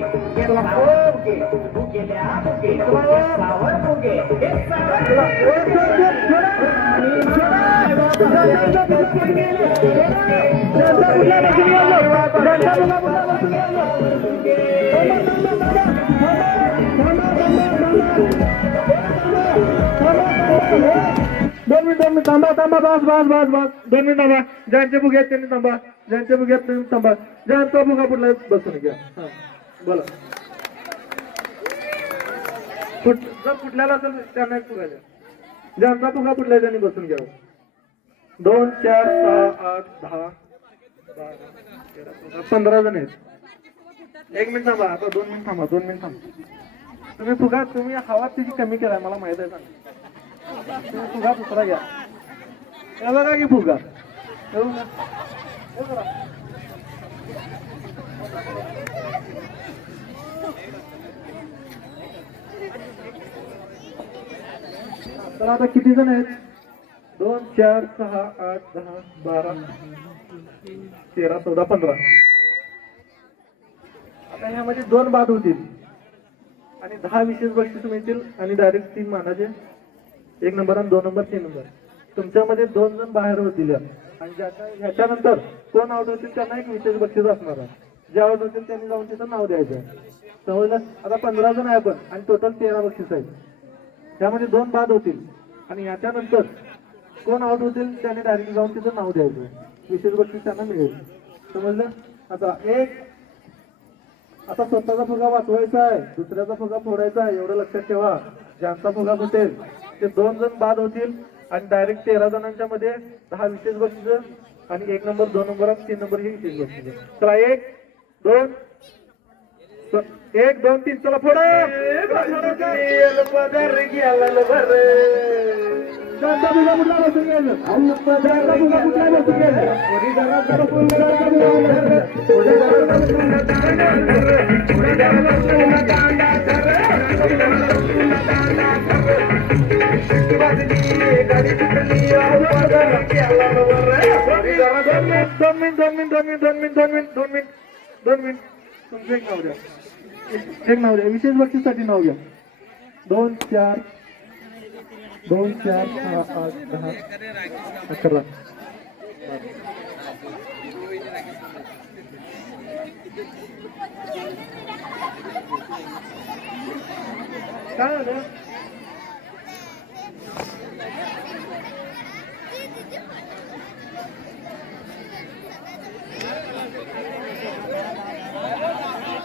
Bouquet हे सावर बुके बुकेल्या बुके सावर बुके हे सावर दोन मिनिट दोन मिनिट थांबा थांबा बस बस बस बस. दोन मिनिट थांबा. ज्यांचे बुक आहेत त्यांनी थांबा. ज्यांचे बुक आहेत त्यांनी थांबा. ज्यांचा बुका पुढला बसून घ्या. बोला. कुठ जर कुठल्याला असेल त्यांना एक पुढे द्या ज्यांचा बुका पुढला त्यांनी बसून घ्या दोन चार सहा आठ दहा बारा पंधरा जण आहेत. एक मिनिट थांबा आता दोन मिनिट थांबा दोन मिनिट थांबा. तुम्ही फुगा तुम्ही हवा तिची कमी केलाय मला माहीत आहे तुम्ही फुगा दुसरा घ्या. हे बघा की फुगा. हे बघा. हे बघा. तर आता किती जण आहेत? दोन चार सहा आठ दहा बारा तेरा चौदा पंधरा. आता ह्यामध्ये दोन बाद होतील. आणि दहा विशेष बक्षीस मिळतील आणि डायरेक्ट तीन मानाचे. एक नंबर आणि दोन नंबर तीन नंबर. तुमच्यामध्ये दोन जण बाहेर होतील आणि ज्याच्या ह्याच्यानंतर कोण आउट होतील त्यांना एक विशेष बक्षीस असणार आहे. जे आउट होतील त्यांनी जाऊन तिथं नाव द्यायचं समजलं? आता पंधरा जण आहे आपण आणि टोटल तेरा बक्षीस आहेत. त्यामध्ये दोन बाद होतील. आणि याच्यानंतर कोण आउट होतील त्याने डायरेक्ट जाऊन तिथं नाव द्यायचं. विशेष बक्षीस त्यांना मिळेल. समजलं? आता एक आता स्वतःचा फुगा वाचवायचा आहे दुसऱ्याचा फुगा फोडायचा आहे एवढं लक्षात ठेवा. ज्यांचा फुगा फुटेल ते दोन जण बाद होतील आणि डायरेक्ट तेरा जणांच्या मध्ये दहा विशेष बक्षीस आणि एक नंबर दोन नंबर आणि तीन नंबर ही विशेष बक्षीस चला एक दोन एक दोन तीन चला दोन मिनिट दोन मिनिट दोन मिनिट दोन मिनिट दोन मिनिट दोन मिनिट तुमचे एक नाव द्या विशेष बक्षीसाठी नाव घ्या. दोन चार. दोन चार सहा आठ दहा अकरा. काय झालं?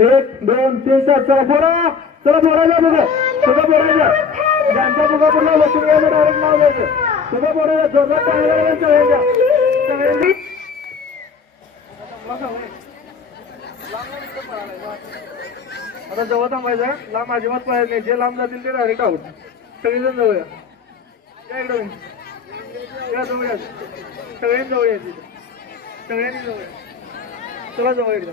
एक दोन तीन चार चला पोरा चला बोलायला बघा. तुझा बोलायला ज्यांच्या बघा पुन्हा लक्ष डायरेक्ट नाव द्यायचं तुझा बोलायला जोरदार चांगल्या आता जवळ थांबायचं लांब अजिबात पाहिजे नाही. जे लांब जातील ते डायरेक्ट आहोत सगळेजण जाऊया या. इकडं या जाऊया सगळ्यांनी जाऊया सगळ्यांनी चला जाऊया एकदा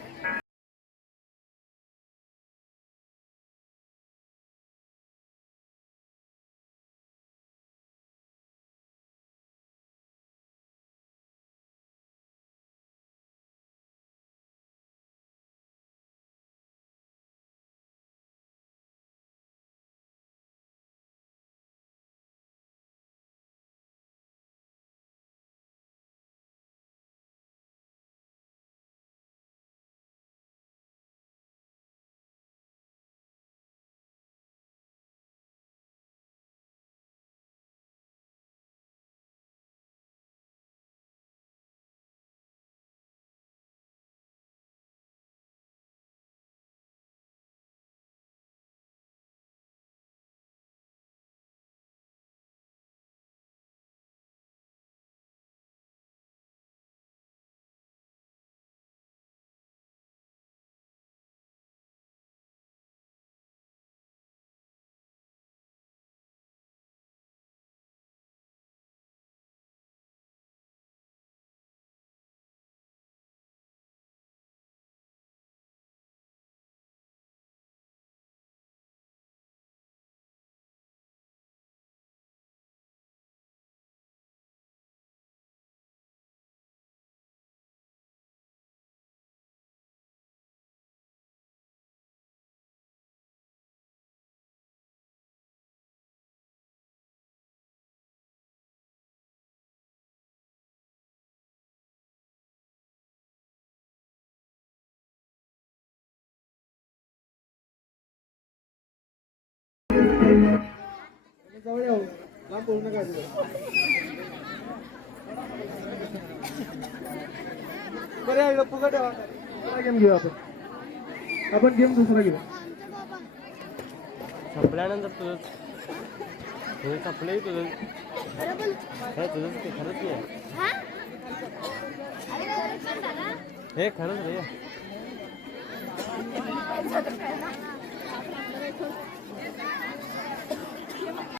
गेम घेऊ आपण आपण गेम दुसरा घेऊ संपल्यानंतर तुझं तुझं संपलंही तुझं हे? तुझंच ते खरंच नाही हे खरंच रे